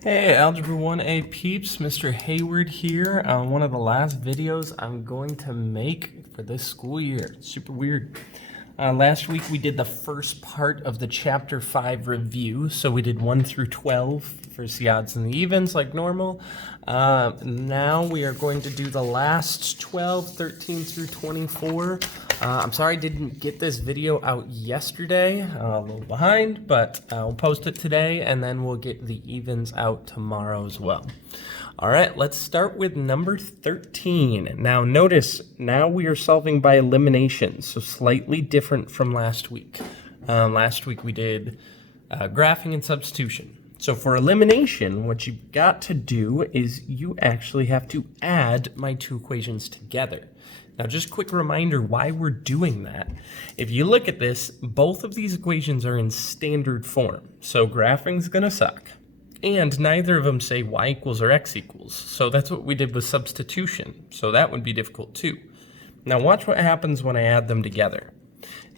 Hey, Algebra 1A peeps, Mr. Hayward here on one of the last videos I'm going to make for this school year. It's super weird. Last week we did the first part of the Chapter 5 review, so we did 1 through 12 for the odds and the evens like normal. Now we are going to do the last 12, 13 through 24. I'm sorry I didn't get this video out yesterday, a little behind, but I'll post it today and then we'll get the evens out tomorrow as well. All right, let's start with number 13. Now notice, now we are solving by elimination, so slightly different from last week. Last week we did graphing and substitution. So for elimination, what you've got to do is you actually have to add my two equations together. Now just a quick reminder why we're doing that. If you look at this, both of these equations are in standard form, so graphing's gonna suck. And neither of them say y equals or x equals. So that's what we did with substitution. So that would be difficult too. Now watch what happens when I add them together.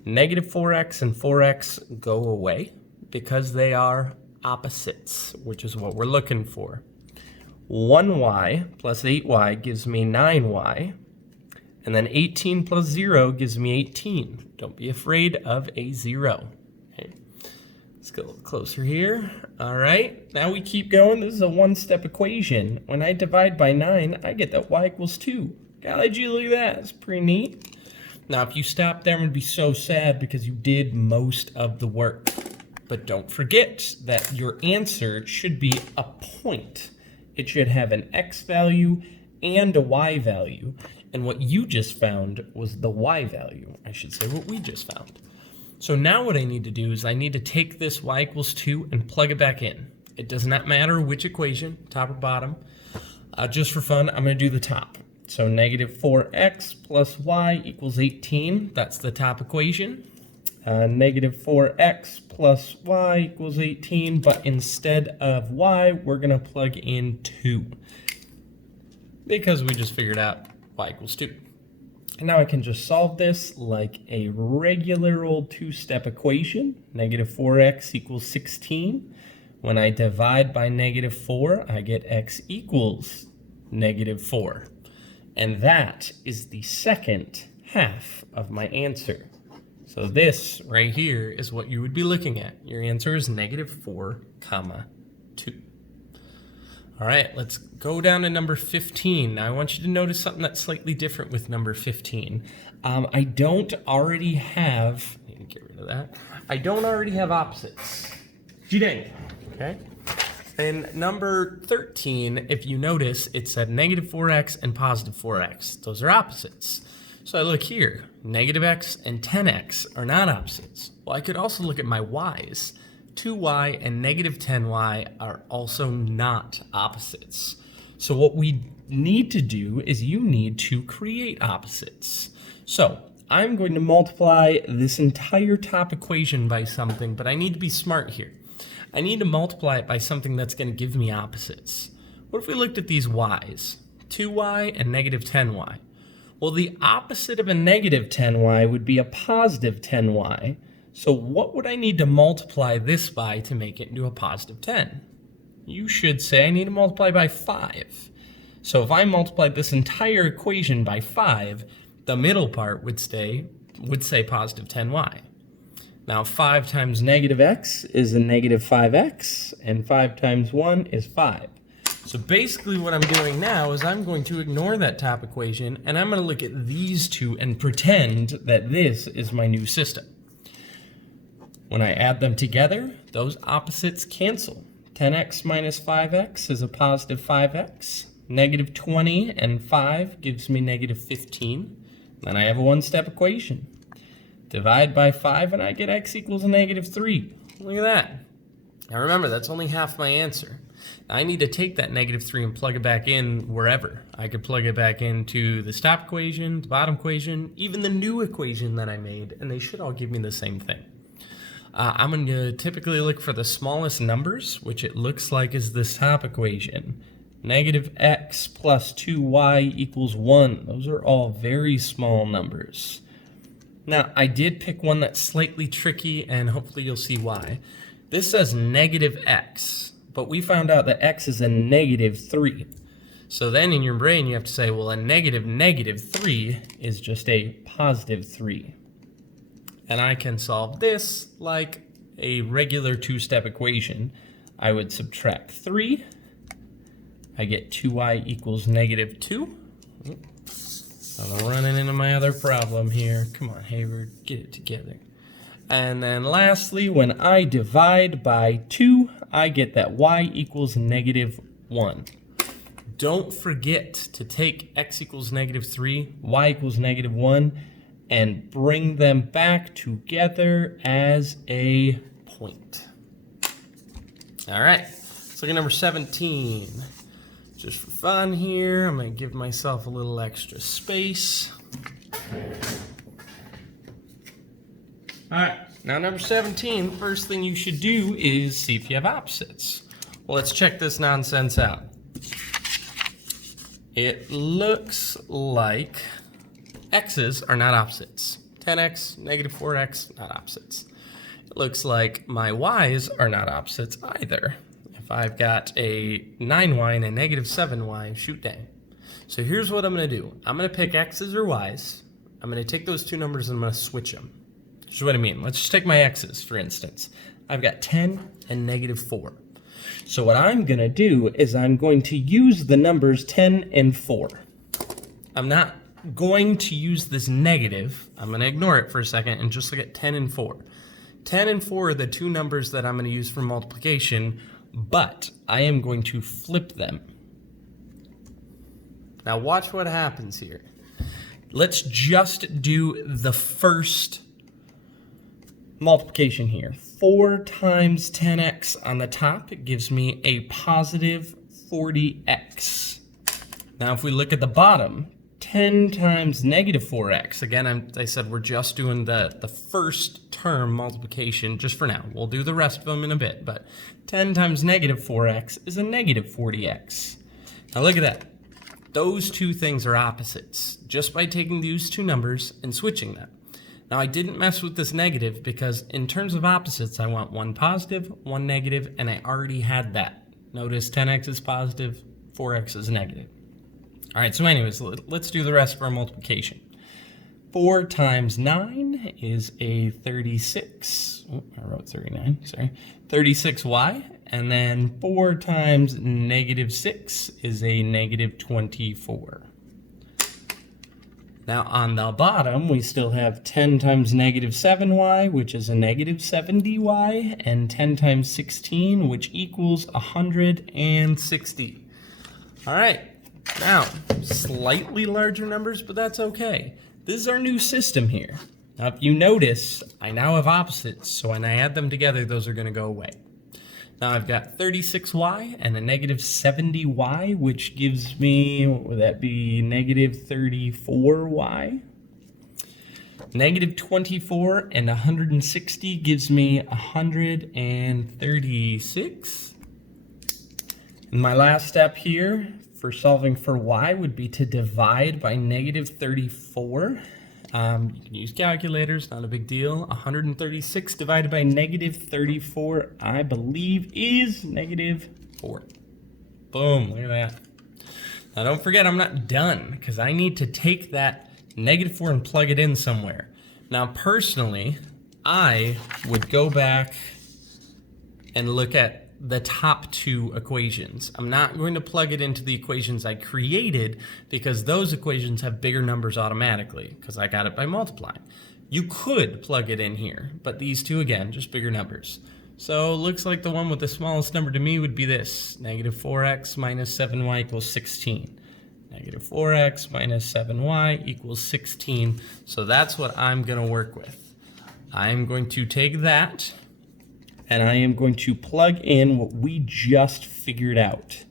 Negative 4x and 4x go away because they are opposites, which is what we're looking for. 1y plus 8y gives me 9y. And then 18 plus 0 gives me 18. Don't be afraid of a 0. Let's go a little closer here. All right, now we keep going. This is a one-step equation. When I divide by 9, I get that y equals 2. Golly gee, look at that. It's pretty neat. Now, if you stop there, I'm going to be so sad because you did most of the work. But don't forget that your answer should be a point. It should have an x value and a y value. And what you just found was the y value. I should say what we just found. So now what I need to do is I need to take this y equals 2 and plug it back in. It does not matter which equation, top or bottom. Just for fun, I'm going to do the top. So negative 4x plus y equals 18. That's the top equation. Negative 4x plus y equals 18, but instead of y, we're going to plug in 2. Because we just figured out y equals 2. And now I can just solve this like a regular old two-step equation. Negative 4x equals 16. When I divide by negative 4, I get x equals negative 4. And that is the second half of my answer. So this right here is what you would be looking at. Your answer is negative 4, 2. All right, let's go down to number 15. Now I want you to notice something that's slightly different with number 15. I don't already have, I need to get rid of that. I don't already have opposites. Gee-dang, okay? In number 13, if you notice, it said negative 4x and positive 4x. Those are opposites. So I look here, negative x and 10x are not opposites. Well, I could also look at my y's. 2y and negative 10y are also not opposites. So what we need to do is you need to create opposites. So I'm going to multiply this entire top equation by something, but I need to be smart here. I need to multiply it by something that's going to give me opposites. What if we looked at these y's? 2y and negative 10y. Well, the opposite of a negative 10y would be a positive 10y. So what would I need to multiply this by to make it into a positive 10? You should say I need to multiply by 5. So if I multiplied this entire equation by 5, the middle part would say positive 10y. Now 5 times negative x is a negative 5x, and 5 times 1 is 5. So basically what I'm doing now is I'm going to ignore that top equation, and I'm going to look at these two and pretend that this is my new system. When I add them together, those opposites cancel. 10x minus 5x is a positive 5x. Negative 20 and 5 gives me negative 15. Then I have a one-step equation. Divide by 5 and I get x equals a negative 3. Look at that. Now remember, that's only half my answer. I need to take that negative 3 and plug it back in wherever. I could plug it back into the top equation, the bottom equation, even the new equation that I made, and they should all give me the same thing. I'm going to typically look for the smallest numbers, which it looks like is this top equation. Negative x plus 2y equals 1. Those are all very small numbers. Now, I did pick one that's slightly tricky, and hopefully you'll see why. This says negative x. but we found out that x is a -3. So then in your brain you have to say, well, a -3 is just a +3. And I can solve this like a regular two-step equation. I would subtract 3. I get 2y equals -2. I'm running into my other problem here. Come on, Hayward, get it together. And then lastly, when I divide by 2, I get that y equals -1. Don't forget to take x equals -3, y equals -1, and bring them back together as a point. All right, let's look at number 17. Just for fun here, I'm gonna give myself a little extra space. All right, now number 17, first thing you should do is see if you have opposites. Well, let's check this nonsense out. It looks like x's are not opposites. 10x, -4x, not opposites. It looks like my y's are not opposites either. If I've got a 9y and a -7y, shoot dang. So here's what I'm gonna do. I'm gonna pick x's or y's. I'm gonna take those two numbers and I'm gonna switch them. Here's what I mean. Let's just take my x's, for instance. I've got 10 and -4. So what I'm gonna do is I'm going to use the numbers 10 and 4. I'm not going to use this negative. I'm gonna ignore it for a second and just look at 10 and 4. 10 and 4 are the two numbers that I'm gonna use for multiplication, but I am going to flip them. Now watch what happens here. Let's just do the first multiplication here. 4 times 10x on the top, it gives me a positive 40x. Now if we look at the bottom, 10 times -4x. Again, I said we're just doing the first term multiplication just for now. We'll do the rest of them in a bit, but 10 times -4x is a -40x. Now look at that. Those two things are opposites just by taking these two numbers and switching them. Now I didn't mess with this negative because in terms of opposites, I want one positive, one negative, and I already had that. Notice 10x is positive, 4x is negative. All right, so anyways, let's do the rest of our multiplication. 4 times 9 is a 36. Oh, I wrote 39, sorry. 36y. And then 4 times -6 is a -24. Now on the bottom, we still have 10 times -7y, which is a -70y, and 10 times 16, which equals 160. All right. Now, slightly larger numbers, but that's okay. This is our new system here. Now, if you notice, I now have opposites, so when I add them together, those are going to go away. Now, I've got 36y and a -70y, which gives me, what would that be, -34y? -24 and 160 gives me 136. And my last step here for solving for y would be to divide by -34. You can use calculators, not a big deal. 136 divided by -34, I believe, is -4. Boom, look at that. Now don't forget, I'm not done, because I need to take that -4 and plug it in somewhere. Now personally, I would go back and look at the top two equations. I'm not going to plug it into the equations I created because those equations have bigger numbers automatically because I got it by multiplying. You could plug it in here, but these two, again, just bigger numbers. So it looks like the one with the smallest number to me would be this, -4x minus 7y equals 16. -4x minus 7y equals 16. So that's what I'm gonna work with. I'm going to take that and I am going to plug in what we just figured out.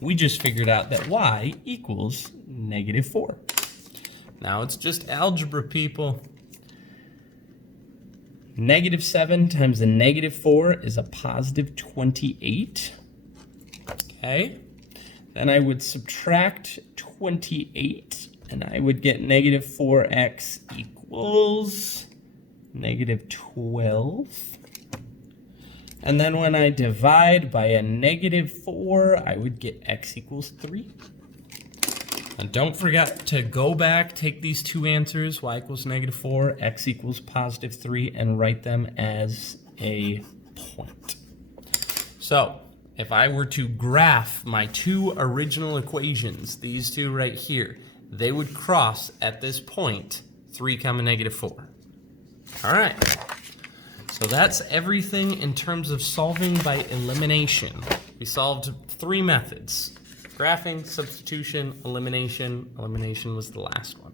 We just figured out that y equals -4. Now it's just algebra, people. -7 times a -4 is a positive 28. Okay. Then I would subtract 28, and I would get -4x equals -12. And then when I divide by a -4, I would get x equals 3. And don't forget to go back, take these two answers, y equals -4, x equals +3, and write them as a point. So if I were to graph my two original equations, these two right here, they would cross at this point, 3, -4. All right. So that's everything in terms of solving by elimination. We solved 3 methods: graphing, substitution, elimination. Elimination was the last one.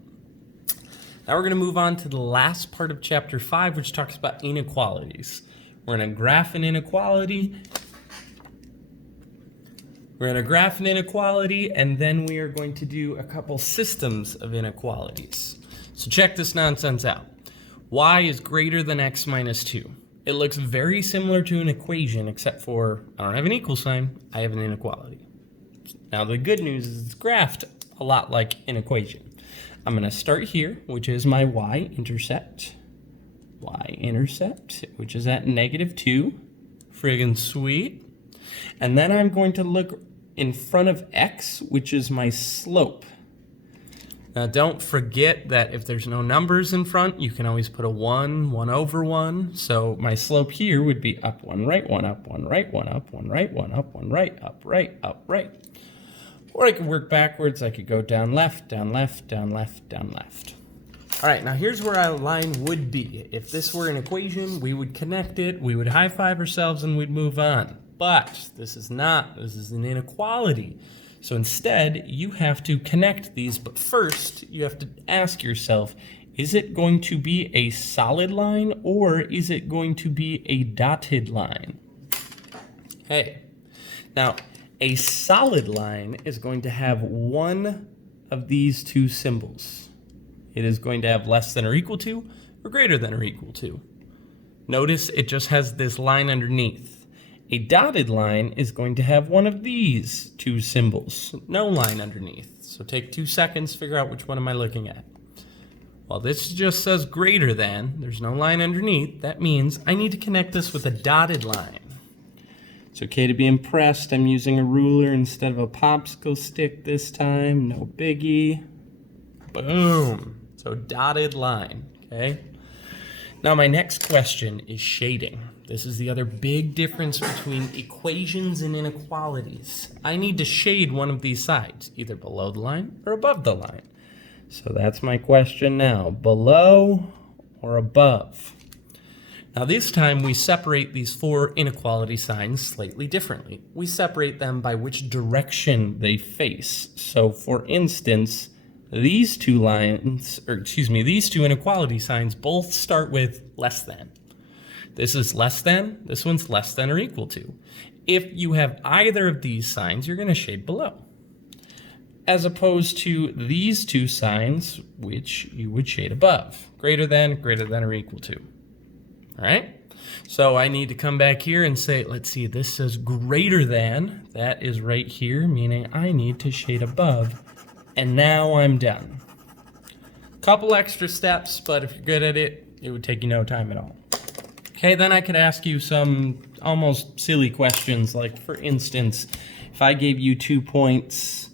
Now we're going to move on to the last part of chapter 5, which talks about inequalities. We're going to graph an inequality. And then we are going to do a couple systems of inequalities. So check this nonsense out. Y is greater than x minus 2. It looks very similar to an equation, except for I don't have an equal sign, I have an inequality. Now the good news is it's graphed a lot like an equation. I'm going to start here, which is my y-intercept, which is at -2, friggin' sweet. And then I'm going to look in front of x, which is my slope. Now don't forget that if there's no numbers in front, you can always put a 1, 1 over 1. So my slope here would be up 1 right, 1 up, 1 right, 1 up, 1 right, 1 up, 1 right, up right, up right. Or I could work backwards. I could go down left, down left, down left, down left. All right, now here's where our line would be. If this were an equation, we would connect it, we would high five ourselves, and we'd move on. But this is not, this is an inequality. So instead, you have to connect these, but first you have to ask yourself, is it going to be a solid line or is it going to be a dotted line? Okay, now a solid line is going to have one of these two symbols. It is going to have less than or equal to or greater than or equal to. Notice it just has this line underneath. A dotted line is going to have one of these two symbols, no line underneath. So take 2 seconds, figure out which one am I looking at. Well, this just says greater than, there's no line underneath. That means I need to connect this with a dotted line. It's okay to be impressed. I'm using a ruler instead of a popsicle stick this time, no biggie. Boom, so dotted line, okay? Now my next question is shading. This is the other big difference between equations and inequalities. I need to shade one of these sides, either below the line or above the line. So that's my question now, below or above? Now this time we separate these 4 inequality signs slightly differently. We separate them by which direction they face. So for instance, these two inequality signs both start with less than. This is less than, this one's less than or equal to. If you have either of these signs, you're going to shade below. As opposed to these two signs, which you would shade above. Greater than or equal to. All right? So I need to come back here and say, let's see, this says greater than. That is right here, meaning I need to shade above. And now I'm done. Couple extra steps, but if you're good at it, it would take you no time at all. Okay, then I could ask you some almost silly questions, like for instance, if I gave you 2 points,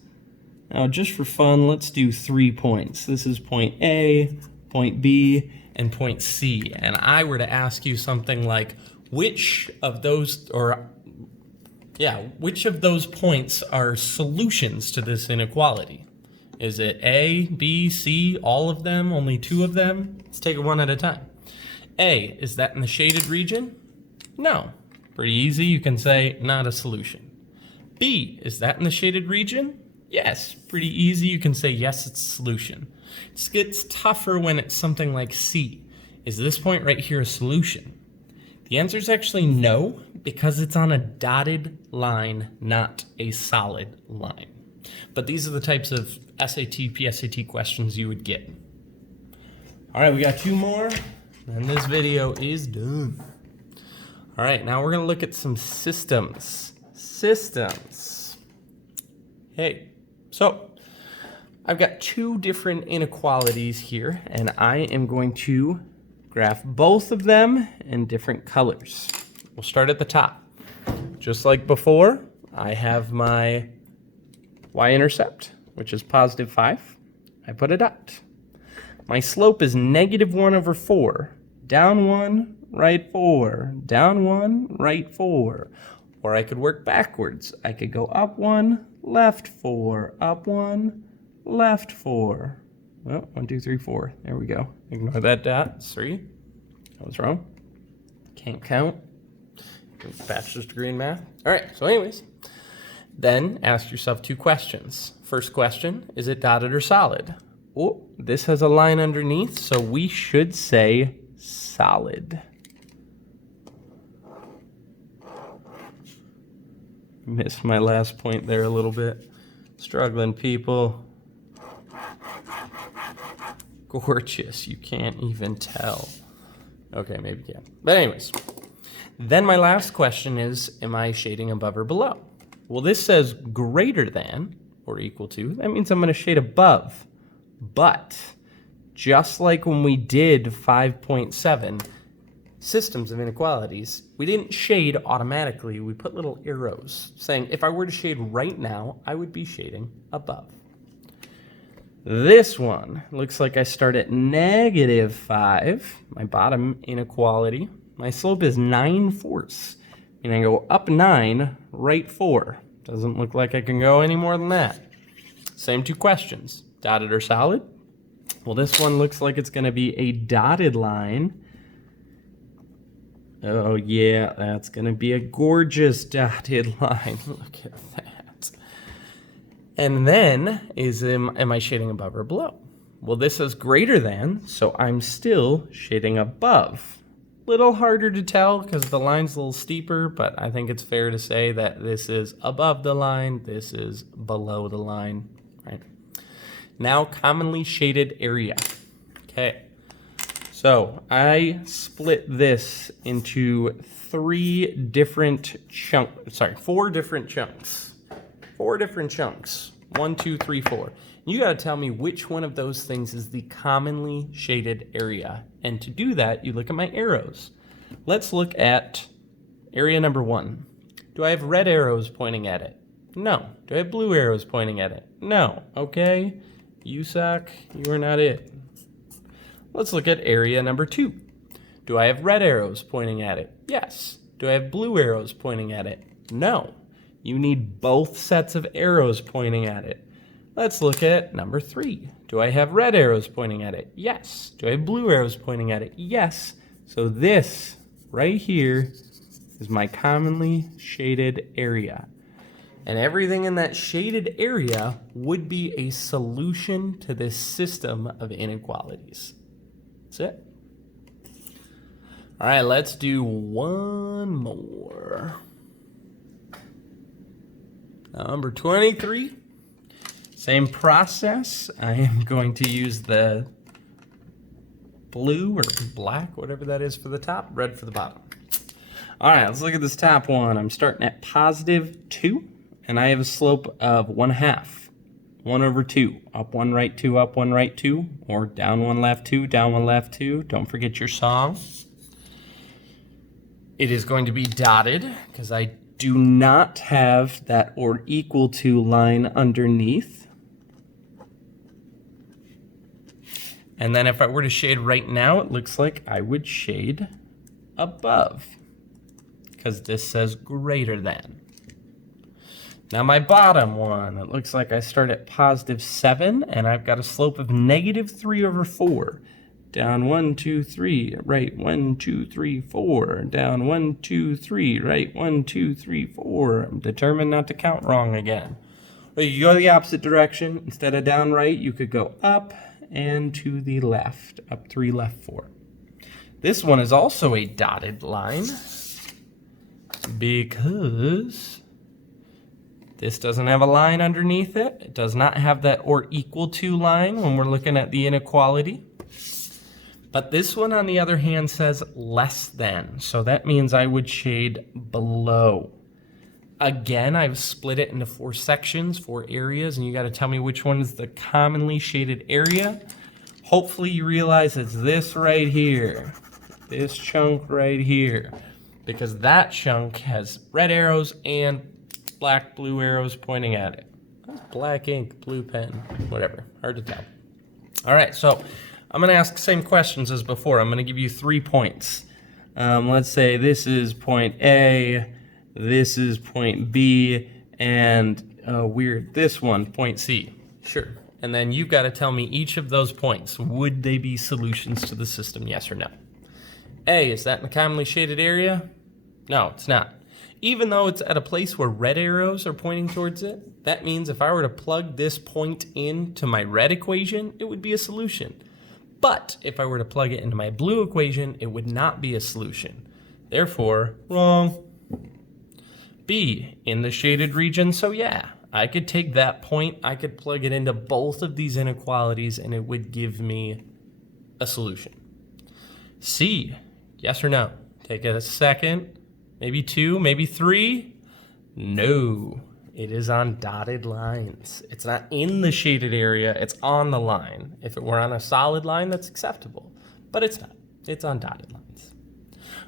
now just for fun, let's do 3 points. This is point A, point B, and point C. And I were to ask you something like, which of those points are solutions to this inequality? Is it A, B, C, all of them, only 2 of them? Let's take it one at a time. A, is that in the shaded region? No. Pretty easy, you can say not a solution. B, is that in the shaded region? Yes. Pretty easy, you can say yes, it's a solution. It gets tougher when it's something like C. Is this point right here a solution? The answer is actually no, because it's on a dotted line, not a solid line. But these are the types of SAT, PSAT questions you would get. All right, we got 2 more. And this video is done. All right, now we're gonna look at some systems. Hey, so I've got 2 different inequalities here, and I am going to graph both of them in different colors. We'll start at the top. Just like before, I have my y-intercept, which is positive 5. I put a dot. My slope is negative 1 over 4. Down 1, right 4. Down 1, right 4. Or I could work backwards. I could go up 1, left 4. Up 1, left 4. Well, 1, 2, 3, 4. There we go. Ignore that dot. It's 3. I was wrong. Can't count. Bachelor's degree in math. All right, so anyways, then ask yourself 2 questions. First question, is it dotted or solid? Oh, this has a line underneath, so we should say solid. Missed my last point there a little bit. Struggling, people. Gorgeous, you can't even tell. Okay, maybe you can. But anyways, then my last question is, am I shading above or below? Well, this says greater than or equal to. That means I'm going to shade above. But just like when we did 5.7, systems of inequalities, we didn't shade automatically. We put little arrows saying if I were to shade right now, I would be shading above. This one looks like I start at negative 5, my bottom inequality. My slope is 9/4, and I go up 9, right 4. Doesn't look like I can go any more than that. Same 2 questions, dotted or solid? Well, this one looks like it's going to be a dotted line. Oh yeah, that's going to be a gorgeous dotted line. Look at that. And then, am I shading above or below? Well, this is greater than, so I'm still shading above. Little harder to tell because the line's a little steeper, but I think it's fair to say that this is above the line, this is below the line, right? Now, commonly shaded area. Okay, so I split this into 4 different chunks. 4 different chunks. 1, 2, 3, 4. You got to tell me which one of those things is the commonly shaded area. And to do that, you look at my arrows. Let's look at area number 1. Do I have red arrows pointing at it? No. Do I have blue arrows pointing at it? No. Okay. You suck. You are not it. Let's look at area number 2. Do I have red arrows pointing at it? Yes. Do I have blue arrows pointing at it? No. You need both sets of arrows pointing at it. Let's look at number 3. Do I have red arrows pointing at it? Yes. Do I have blue arrows pointing at it? Yes. So this right here is my commonly shaded area. And everything in that shaded area would be a solution to this system of inequalities. That's it. All right, let's do one more. Number 23. Same process. I am going to use the blue or black, whatever that is for the top, red for the bottom. All right, let's look at this top one. I'm starting at positive 2, and I have a slope of 1/2. 1 over 2. Up 1, right 2, up 1, right 2. Or down 1, left 2, down 1, left 2. Don't forget your song. It is going to be dotted because I do not have that or equal to line underneath. And then if I were to shade right now, it looks like I would shade above because this says greater than. Now my bottom one, it looks like I start at positive 7 and I've got a slope of negative 3 over 4. Down 1, 2, 3, right 1, 2, 3, 4. Down 1, 2, 3, right 1, 2, 3, 4. I'm determined not to count wrong again. Well, you go the opposite direction. Instead of down right, you could go up and to the left. Up 3, left 4. This one is also a dotted line because this doesn't have a line underneath it. It does not have that or equal to line when we're looking at the inequality. But this one, on the other hand, says less than. So that means I would shade below. Again, I've split it into 4 sections, 4 areas, and you got to tell me which one is the commonly shaded area. Hopefully you realize it's this right here. This chunk right here. because that chunk has red arrows and black, blue arrows pointing at it. That's black ink, blue pen, whatever, hard to tell. All right, so I'm gonna ask the same questions as before. I'm gonna give you 3 points. Let's say this is point A, this is point B, and this one, point C. Sure. And then you've got to tell me each of those points. Would they be solutions to the system, yes or no? A, is that in a commonly shaded area? No, it's not. Even though it's at a place where red arrows are pointing towards it, that means if I were to plug this point into my red equation, it would be a solution. But if I were to plug it into my blue equation, it would not be a solution. Therefore, wrong. B, in the shaded region, so yeah, I could take that point, I could plug it into both of these inequalities, and it would give me a solution. C, yes or no? Take a second, maybe 2, maybe 3. No, it is on dotted lines. It's not in the shaded area, it's on the line. If it were on a solid line, that's acceptable, but it's not. It's on dotted lines.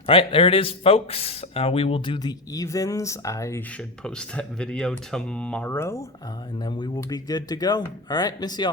All right, there it is, folks. We will do the evens. I should post that video tomorrow, and then we will be good to go. All right, miss y'all.